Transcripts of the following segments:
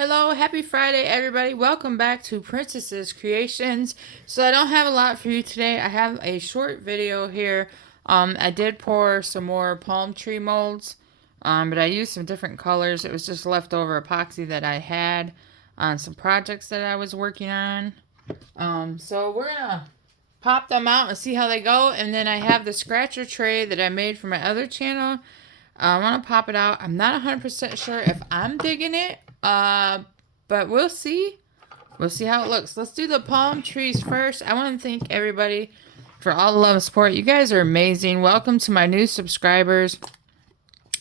Hello, happy Friday, everybody. Welcome back to Princess's Creations. So I don't have a lot for you today. I have a short video here. I did pour some more palm tree molds, but I used some different colors. It was just leftover epoxy that I had on some projects that I was working on. So we're gonna pop them out and see how they go. And then I have the scratcher tray that I made for my other channel. I want to pop it out. I'm not 100% sure if I'm digging it, but we'll see. We'll see how it looks. Let's do the palm trees first. I want to thank everybody for all the love and support. You guys are amazing. Welcome to my new subscribers.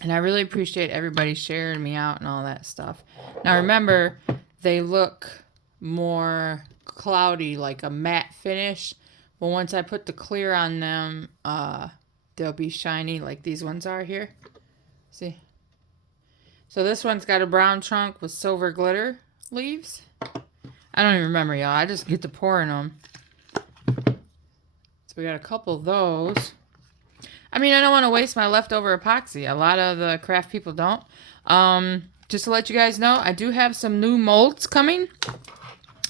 And I really appreciate everybody sharing me out and all that stuff. Now remember, they look more cloudy, like a matte finish. But once I put the clear on them, they'll be shiny like these ones are here. See? So this one's got a brown trunk with silver glitter leaves. I don't even remember, y'all. I just get to pouring them. So we got a couple of those. I mean, I don't want to waste my leftover epoxy. A lot of the craft people don't. Just to let you guys know, I do have some new molds coming.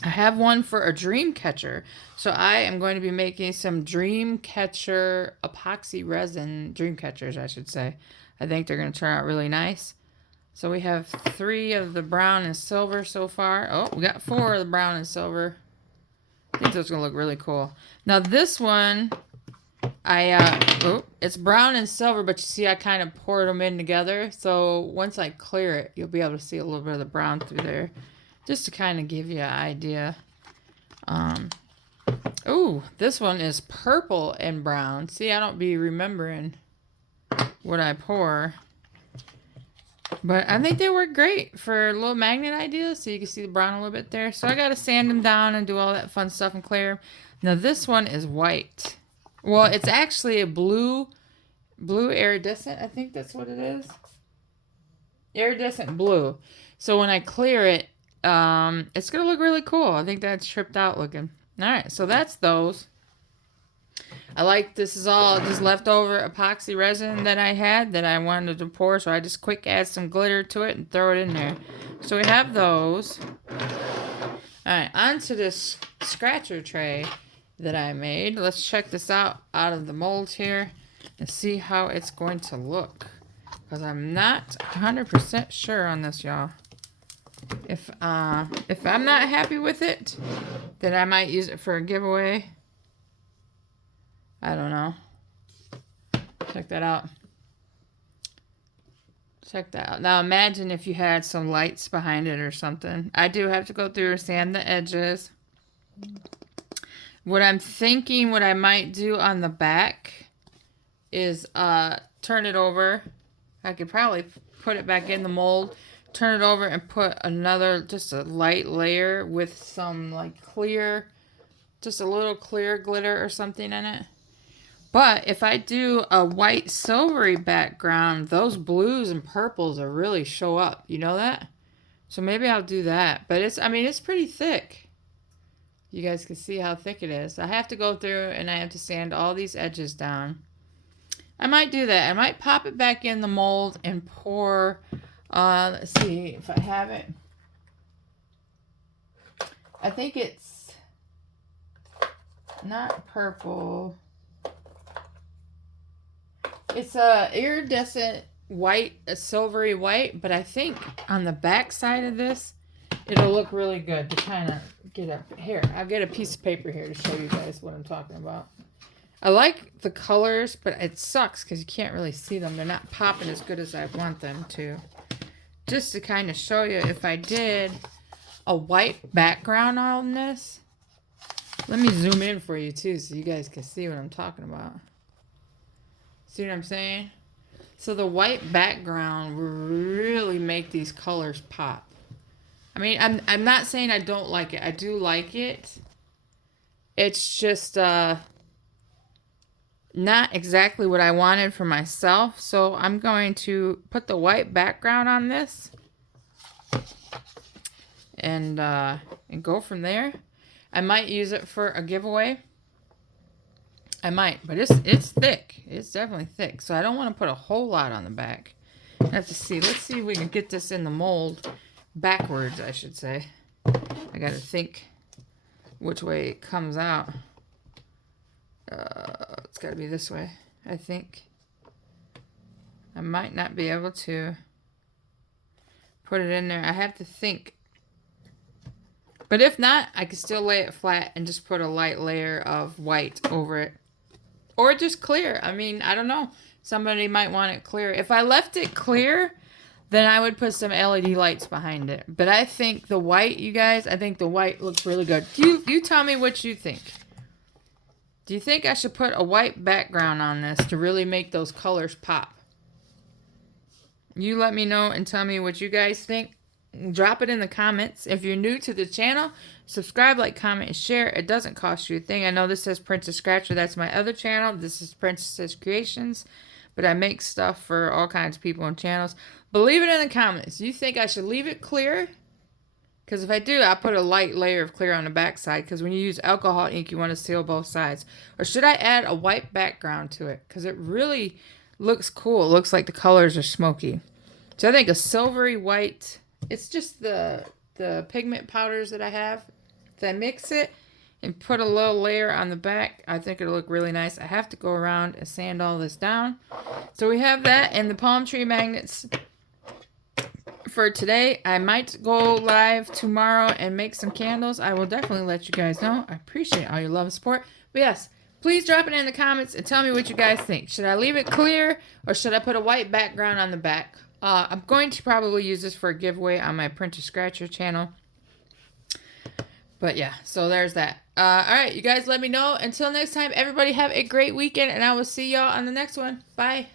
I have one for a dream catcher. So I am going to be making some dream catcher epoxy resin, dream catchers, I should say. I think they're going to turn out really nice. So we have 3 of the brown and silver so far. Oh, we got 4 of the brown and silver. I think those are going to look really cool. Now this one, it's brown and silver, but you see I kind of poured them in together. So once I clear it, you'll be able to see a little bit of the brown through there. Just to kind of give you an idea. This one is purple and brown. See, I don't be remembering what I pour. But I think they work great for little magnet ideas. So you can see the brown a little bit there. So I got to sand them down and do all that fun stuff and clear them. Now this one is white. Well, it's actually a blue iridescent. I think that's what it is. Iridescent blue. So when I clear it, it's going to look really cool. I think that's tripped out looking. All right, so that's those. I like, this is all just leftover epoxy resin that I had that I wanted to pour, so I just quick add some glitter to it and throw it in there. So we have those. Alright, onto this scratcher tray that I made. Let's check this out of the mold here and see how it's going to look. Because I'm not 100% sure on this, y'all. If I'm not happy with it, then I might use it for a giveaway. I don't know. Check that out. Check that out. Now imagine if you had some lights behind it or something. I do have to go through and sand the edges. What I'm thinking what I might do on the back is turn it over. I could probably put it back in the mold. Turn it over and put another, just a light layer with some like clear, just a little clear glitter or something in it. But if I do a white silvery background, those blues and purples will really show up. You know that? So maybe I'll do that. But it's pretty thick. You guys can see how thick it is. I have to go through and I have to sand all these edges down. I might do that. I might pop it back in the mold and pour, let's see if I have it. I think it's not purple. It's a iridescent white, a silvery white, but I think on the back side of this, it'll look really good to kind of get up here. I'll get a piece of paper here to show you guys what I'm talking about. I like the colors, but it sucks because you can't really see them. They're not popping as good as I want them to. Just to kind of show you, if I did a white background on this, let me zoom in for you too so you guys can see what I'm talking about. See what I'm saying? So the white background will really make these colors pop. I mean, I'm not saying I don't like it. I do like it. It's just not exactly what I wanted for myself. So I'm going to put the white background on this and go from there. I might use it for a giveaway. I might, but it's thick. It's definitely thick. So I don't want to put a whole lot on the back. I have to see. Let's see if we can get this in the mold backwards, I should say. I gotta think which way it comes out. It's gotta be this way, I think. I might not be able to put it in there. I have to think. But if not, I can still lay it flat and just put a light layer of white over it. Or just clear. I mean, I don't know. Somebody might want it clear. If I left it clear, then I would put some LED lights behind it. But I think the white, you guys, I think the white looks really good. You tell me what you think. Do you think I should put a white background on this to really make those colors pop? You let me know and tell me what you guys think. Drop it in the comments. If you're new to the channel, subscribe, like, comment, and share. It doesn't cost you a thing. I know this says Princess Scratcher. That's my other channel. This is Princess Creations. But I make stuff for all kinds of people and channels. But leave it in the comments. You think I should leave it clear? Because if I do, I'll put a light layer of clear on the back side. Because when you use alcohol ink, you want to seal both sides. Or should I add a white background to it? Because it really looks cool. It looks like the colors are smoky. So I think a silvery white... It's just the pigment powders that I have. If I mix it and put a little layer on the back, I think it'll look really nice. I have to go around and sand all this down. So we have that and the palm tree magnets for today. I might go live tomorrow and make some candles. I will definitely let you guys know. I appreciate all your love and support. But yes, please drop it in the comments and tell me what you guys think. Should I leave it clear or should I put a white background on the back? I'm going to probably use this for a giveaway on my Princess Scratcher channel. But yeah, so there's that. Alright, you guys let me know. Until next time, everybody have a great weekend, and I will see y'all on the next one. Bye.